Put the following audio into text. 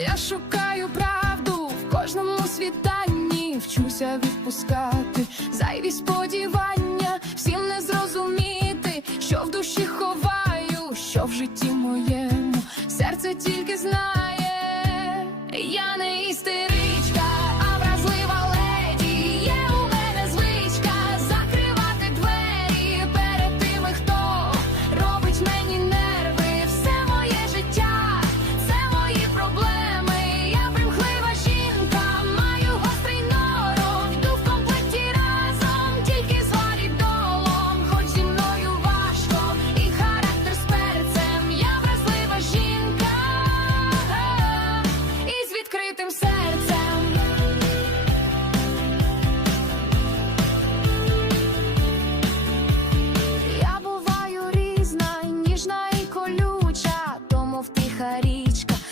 Я шукаю правду в кожному світанні, вчуся відпускати зайві сподівання, всім не зрозуміти, що в душі ховаю, що в житті знає. тиха.